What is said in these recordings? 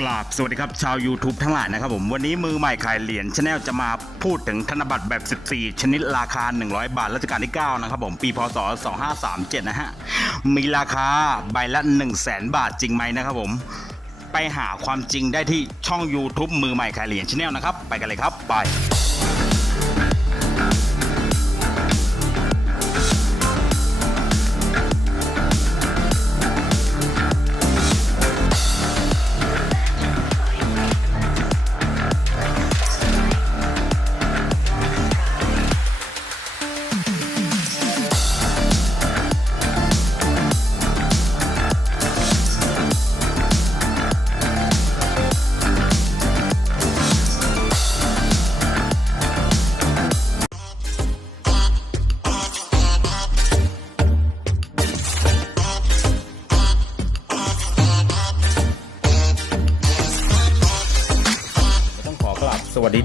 กราบสวัสดีครับชาว YouTube ทั้งหลายนะครับผมวันนี้มือใหม่ขายเหรียญชาแนลจะมาพูดถึงธนบัตรแบบ 14 ชนิดราคา 100 บาทรัชกาลที่ 9 นะครับผมปีพศ 2537 นะฮะ มีราคาใบละ 1 0 0 0 0แบาทจริงไหมนะครับผม ไปหาความจริงได้ที่ช่อง YouTube มือใหม่ขายเหรียญชาแนลนะครับ ไปกันเลยครับ ไป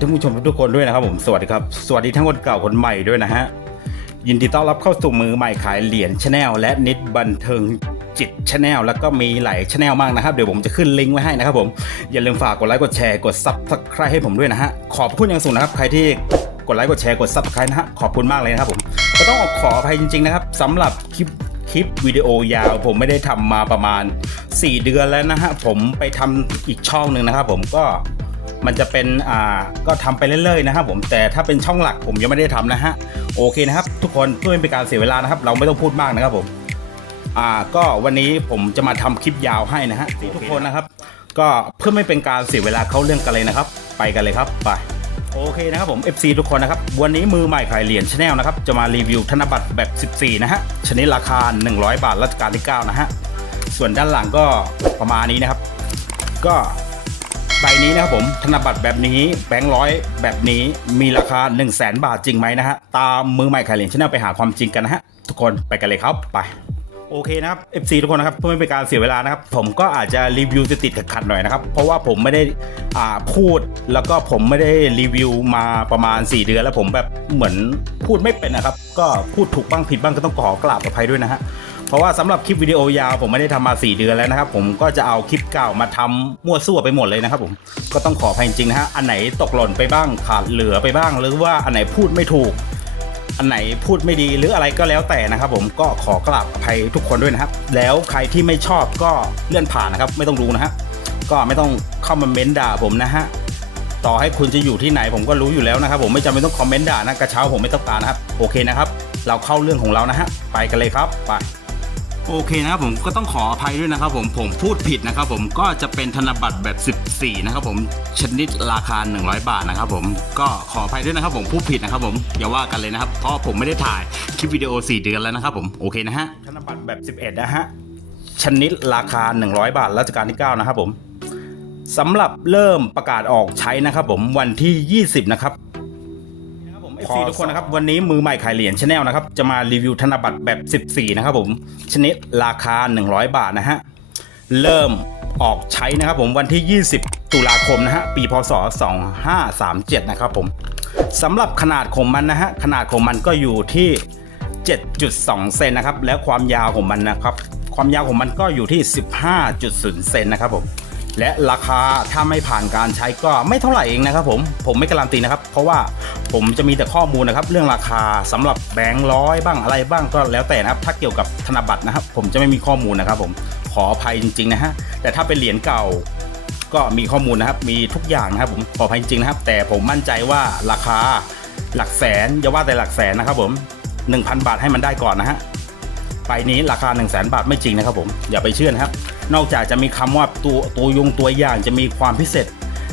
านผู้ชมทุกคนด้วยนะครับผมสวัสดีครับ สวัสดีทั้งคนเก่าคนใหม่ด้วยนะฮะ ยินดีต้อนรับเข้าสู่มือใหม่ขายเหรียญชาแนลและนิดบันเทิงจิตชาแนลแล้วก็มีหลายชาแนลมากนะครับ เดี๋ยวผมจะขึ้นลิงก์ไว้ให้นะครับผม อย่าลืมฝากกดไลค์กดแชร์กดซับสไครต์ให้ผมด้วยนะฮะ ขอบคุณอย่างสูงนะครับ ใครที่กดไลค์กดแชร์กดซับสไครต์นะฮะขอบคุณมากเลยนะครับผมก็ต้องขออภัยจริงๆนะครับสำหรับคลิปคลิปวิดีโอยาว ผมไม่ได้ทำมาประมาณ 4 เดือนแล้วนะฮะผมไปทำอีกช่องหนึ่งนะครับผมก็ มันจะเป็นอ่าก็ทำไปเรื่อยๆนะครับผมแต่ถ้าเป็นช่องหลักผมยังไม่ได้ทำนะฮะโอเคนะครับ ทุกคนเพื่อไม่เป็นการเสียเวลานะครับ เราไม่ต้องพูดมากนะครับผมอ่าก็วันนี้ผมจะมาทำคลิปยาวให้นะฮะทุกคนนะครับ ก็เพื่อไม่เป็นการเสียเวลาเข้าเรื่องกันเลยนะครับ ไปกันเลยครับไปโอเคนะครับผม FC ทุกคนนะครับ วันนี้มือใหม่ขายเหรียญชาแนลนะครับ จะมารีวิวธนบัตรแบบ 14 นะฮะ ชนิดราคา 100 บาทรัชกาลที่ 9 นะฮะ ส่วนด้านหลังก็ประมาณนี้นะครับ ก็ ใบนี้นะครับผมธนบัตรแบบนี้แบงค์ร้อยแบบนี้มีราคา 1 0 0 0 0แบาทจริงไหมนะฮะ ตามมือใหม่ขายเหรียญชแนลไปหาความจริงกันนะฮะ ทุกคนไปกันเลยครับไปโอเคนะครับ FC ทุกคนนะครับเพื่อไม่เป็นการเสียเวลานะครับ ผมก็อาจจะรีวิวจะติดๆขัดๆหน่อยนะครับ เพราะว่าผมไม่ได้อ่าพูดแล้วก็ผมไม่ได้รีวิวมาประมาณ 4 เดือนแล้วผมแบบเหมือนพูดไม่เป็นนะครับ ก็พูดถูกบ้างผิดบ้างก็ต้องขอกราบอภัยด้วยนะฮะ เพราะว่าสำหรับคลิปวิดีโอยาวผมไม่ได้ทำมา 4 เดือนแล้วนะครับ ผมก็จะเอาคลิปเก่ามาทำมั่วซั่วไปหมดเลยนะครับผมก็ต้องขออภัยจริงนะฮะอันไหนตกหล่นไปบ้างขาดเหลือไปบ้าง หรือว่าอันไหนพูดไม่ถูก อันไหนพูดไม่ดีหรืออะไรก็แล้วแต่นะครับ ผมก็ขอกราบอภัยทุกคนด้วยนะครับ แล้วใครที่ไม่ชอบก็เลื่อนผ่านนะครับ ไม่ต้องดูนะฮะก็ไม่ต้องเข้ามาเม้นด่าผมนะฮะต่อให้คุณจะอยู่ที่ไหนผมก็รู้อยู่แล้วนะครับ ผมไม่จำเป็นต้องคอมเมนต์ด่านะกระเช้าผมไม่ต้องการนะครับ โอเคนะครับ เราเข้าเรื่องของเรานะฮะไปกันเลยครับไป โอเคนะครับผมก็ต้องขออภัยด้วยนะครับผมผมพูดผิดนะครับผมก็จะเป็นธนบัตรแบบ 14 นะครับผมชนิดราคา 100 บาทนะครับผมก็ขออภัยด้วยนะครับผมพูดผิดนะครับผมอย่าว่ากันเลยนะครับ เพราะผมไม่ได้ถ่ายคลิปวิดีโอ 4 เดือนแล้วนะครับผมโอเคนะฮะธนบัตรแบบ 11 นะฮะชนิดราคา 100 บาทรัชกาลที่ 9 นะครับผมสำหรับเริ่มประกาศออกใช้นะครับผมวันที่ 20 นะครับ นะครับผม FC ทุกคนนะครับวันนี้มือใหม่ขายเหรียญชาแนลนะครับจะมารีวิวธนบัตรแบบ 14 นะครับผมชนิดราคา 100 บาทนะฮะเริ่มออกใช้นะครับผมวันที่ 20 ตุลาคมนะฮะปีพศ 2537 นะครับผมสำหรับขนาดของมันนะฮะขนาดของมันก็อยู่ที่ 7.2 เซนนะครับแล้วความยาวของมันนะครับความยาวของมันก็อยู่ที่ 15.0 เซนนะครับผม และราคาถ้าไม่ผ่านการใช้ก็ไม่เท่าไหร่เองนะครับผมผมไม่การันตีนะครับ เพราะว่าผมจะมีแต่ข้อมูลนะครับเรื่องราคาสำหรับแบงค์ร้อยบ้างอะไรบ้างก็แล้วแต่นะครับ ถ้าเกี่ยวกับธนบัตรนะครับ ผมจะไม่มีข้อมูลนะครับ ผมขออภัยจริงๆนะฮะแต่ถ้าเป็นเหรียญเก่าก็มีข้อมูลนะครับ มีทุกอย่างนะครับ ผมขออภัยจริงๆนะครับ แต่ผมมั่นใจว่าราคาหลักแสนอย่าว่าแต่หลักแสนนะครับผม1,000 บาทให้มันได้ก่อนนะฮะไปนี้ราคา 1 0 0 0 0แบาทไม่จริงนะครับผมอย่าไปเชื่อนะครับ นอกจากจะมีคำว่าตัวตัวยงตัวอย่างจะมีความพิเศษ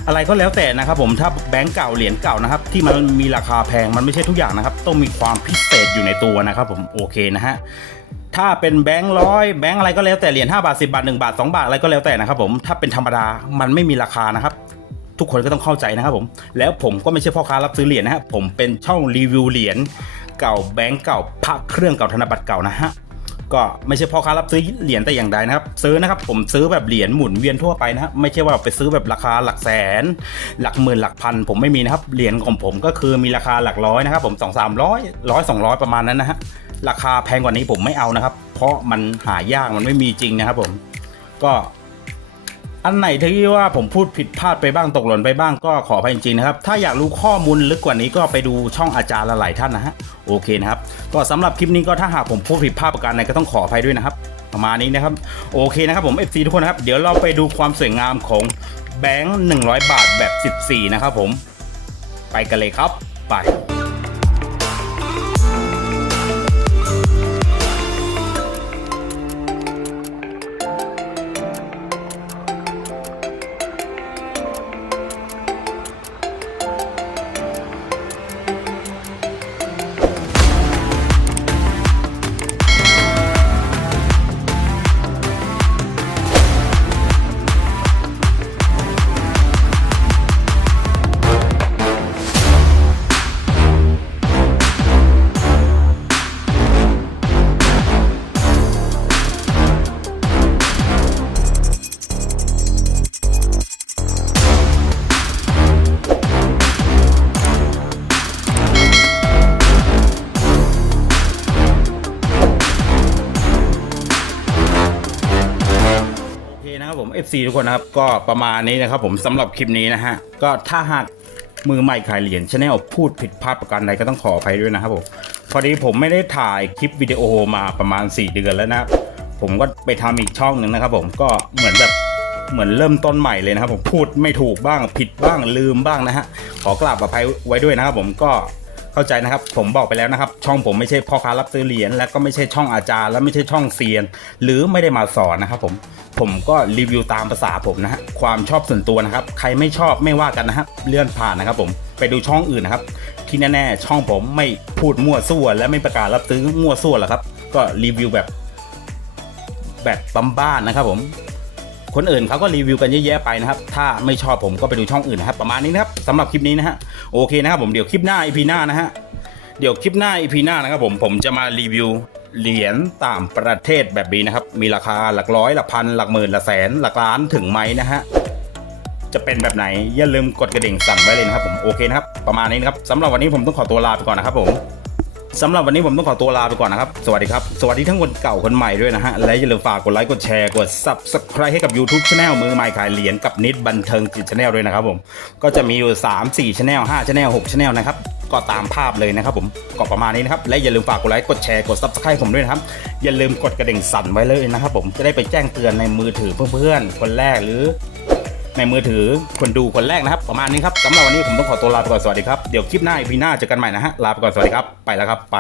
อะไรก็แล้วแต่นะครับผมถ้าแบงก์เก่าเหรียญเก่านะครับ ที่มันมีราคาแพงมันไม่ใช่ทุกอย่างนะครับ ต้องมีความพิเศษอยู่ในตัวนะครับ ผมโอเคนะฮะถ้าเป็นแบงค์ร้อยแบงค์อะไรก็แล้วแต่เหรียญ5บาท 10 บาท 1 บาท 2 บาทอะไรก็แล้วแต่นะครับผมถ้าเป็นธรรมดามันไม่มีราคานะครับทุกคนก็ต้องเข้าใจนะครับผมแล้วผมก็ไม่ใช่พ่อค้ารับซื้อเหรียญนะครับผมเป็นช่องรีวิวเหรียญเก่าแบงก์เก่าพระเครื่องเก่าธนบัตรเก่านะฮะ ก็ไม่ใช่พ่อค้ารับซื้อเหรียญแต่อย่างใดนะครับ ซื้อนะครับผมซื้อแบบเหรียญหมุนเวียนทั่วไปนะครับไม่ใช่ว่าไปซื้อแบบราคาหลักแสน หลักหมื่นหลักพัน ผมไม่มีนะครับเหรียญของผมก็คือมีราคาหลักร้อยนะครับผมสองสามร้อยร้อยสองร้อยประมาณนั้นนะฮะราคาแพงกว่านี้ผมไม่เอานะครับ เพราะมันหายากมันไม่มีจริงนะครับผมก็ อันไหนที่ว่าผมพูดผิดพลาดไปบ้างตกหล่นไปบ้างก็ขออภัยจริงๆนะครับ ถ้าอยากรู้ข้อมูลลึกกว่านี้ก็ไปดูช่องอาจารย์หลายท่านนะฮะโอเคนะครับ ก็สำหรับคลิปนี้ก็ถ้าหากผมพูดผิดพลาดประการใดก็ต้องขออภัยด้วยนะครับ ประมาณนี้นะครับโอเคนะครับผม FC ทุกคนนะครับ เดี๋ยวเราไปดูความสวยงามของแบงค์100 บาทแบบ 14 นะครับผม ไปกันเลยครับไป FC ทุกคนนะครับ ก็ประมาณนี้นะครับผมสำหรับคลิปนี้นะฮะ ก็ถ้าหากมือใหม่ขายเหรียญชาแนลพูดผิดพลาดประการใดก็ต้องขออภัยด้วยนะครับผมพอดีผมไม่ได้ถ่ายคลิปวิดีโอมาประมาณ 4 เดือนแล้วนะผมก็ไปทำอีกช่องหนึ่งนะครับผมก็เหมือนแบบเหมือนเริ่มต้นใหม่เลยนะครับผมพูดไม่ถูกบ้างผิดบ้างลืมบ้างนะฮะขอกราบอภัยไว้ด้วยนะครับผมก็ เข้าใจนะครับ ผมบอกไปแล้วนะครับ ช่องผมไม่ใช่พ่อค้ารับซื้อเหรียญและก็ไม่ใช่ช่องอาจารย์ และไม่ใช่ช่องเซียน หรือไม่ได้มาสอนนะครับ ผมผมก็รีวิวตามภาษาผมนะฮะความชอบส่วนตัวนะครับ ใครไม่ชอบไม่ว่ากันนะครับเลื่อนผ่านนะครับ ผมไปดูช่องอื่นนะครับ ที่แน่ๆช่องผมไม่พูดมั่วซั่วและไม่ประกาศรับซื้อมั่วซั่วหรอกครับ ก็รีวิวแบบ แบบบ้านๆนะครับ ผมคนอื่นเขาก็รีวิวกันเยอะแยะไปนะครับ ถ้าไม่ชอบผมก็ไปดูช่องอื่นนะครับ ประมาณนี้นะครับสำหรับคลิปนี้นะฮะ โอเคนะครับผมเดี๋ยวคลิปหน้าอีพีหน้านะฮะเดี๋ยวคลิปหน้าอีพีหน้านะครับผมผมจะมารีวิวเหรียญต่างประเทศแบบนี้นะครับ มีราคาหลักร้อยหลักพันหลักหมื่นหลักแสนหลักล้านถึงไหมนะฮะจะเป็นแบบไหนอย่าลืมกดกระดิ่งสั่นไว้เลยนะครับผมโอเคนะครับประมาณนี้นะครับสำหรับวันนี้ผมต้องขอตัวลาไปก่อนนะครับผม สำหรับวันนี้ผมต้องขอตัวลาไปก่อนนะครับ สวัสดีครับ สวัสดีทั้งคนเก่าคนใหม่ด้วยนะฮะ และอย่าลืมฝากกดไลค์ กดแชร์ กด subscribe ให้กับ YouTube Channel มือใหม่ขายเหรียญกับนิดบันเทิงจิต Channel ด้วยนะครับผม ก็จะมีอยู่ 3 4 Channel 5 Channel 6 Channel นะครับ ก็ตามภาพเลยนะครับผมก็ประมาณนี้นะครับ และอย่าลืมฝากกดไลค์ กดแชร์ กด subscribe ผมด้วยนะครับ อย่าลืมกดกระดิ่งสั่นไว้เลยนะครับผม จะได้ไปแจ้งเตือนในมือถือเพื่อนๆ คนแรกหรือ ในมือถือคนดูคนแรกนะครับ ประมาณนี้ครับสำหรับวันนี้ผมต้องขอตัวลาไปก่อนสวัสดีครับเดี๋ยวคลิปหน้าอีพีหน้าเจอกันใหม่นะฮะลาไปก่อนสวัสดีครับไปแล้วครับไป